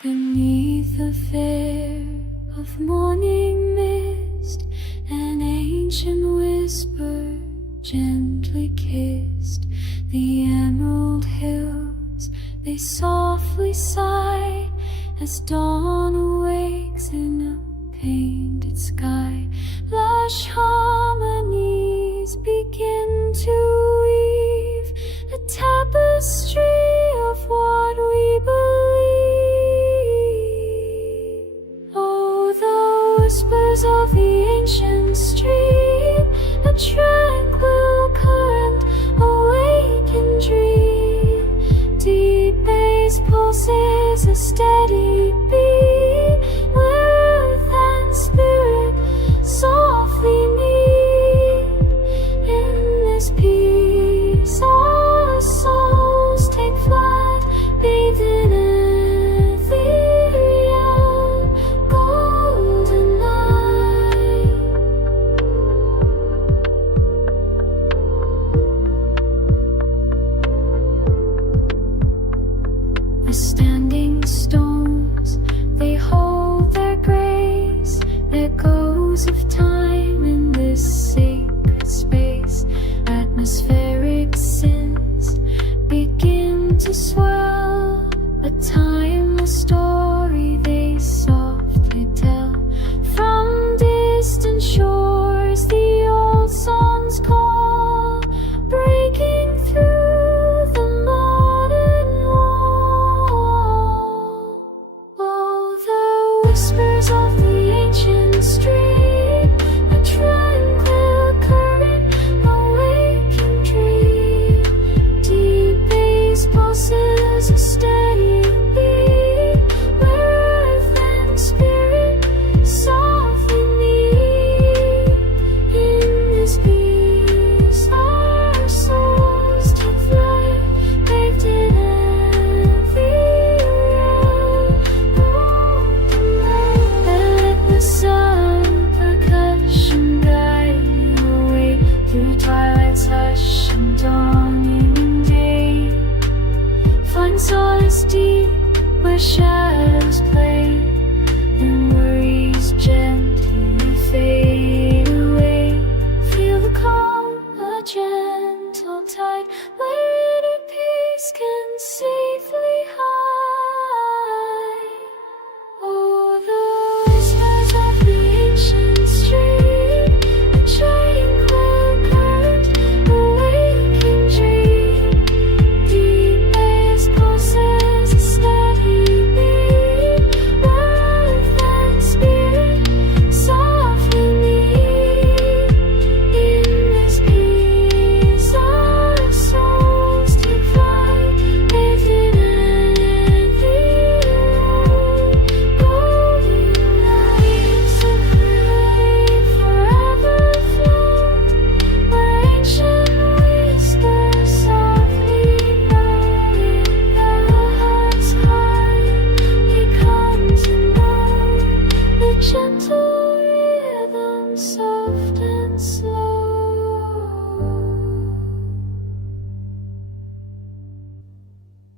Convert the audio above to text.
Beneath the veil of morning mist, an ancient whisper gently kissed the emerald hills. They softly sigh as dawn awakes in a painted sky. Lush harmonies begin to weave a tapestry of what we believe. Oh, the whispers of the ancient stream, a tranquil current, awake and dream. Deep bass pulses a steady beat, where earth and spirit softly meet. In this peace our souls take flight, bathed in ethereal golden light. The standing stones, they hold their grace, echoes of time in this sacred space. Atmospheric sins begin to swell, a timeless story they softly tell. From distant shores the old songs call, breaking through the modern wall. Oh, the whispers of the ancient stream, a tranquil current, awaking dream. Deep bass pulses a steady beat, where earth and spirit softly meet. In this peace our souls take flight, bathed in ethereal golden light. Let the sun percussion guide you away through twilight's hush and dawning day. Find solace deep where shadows play.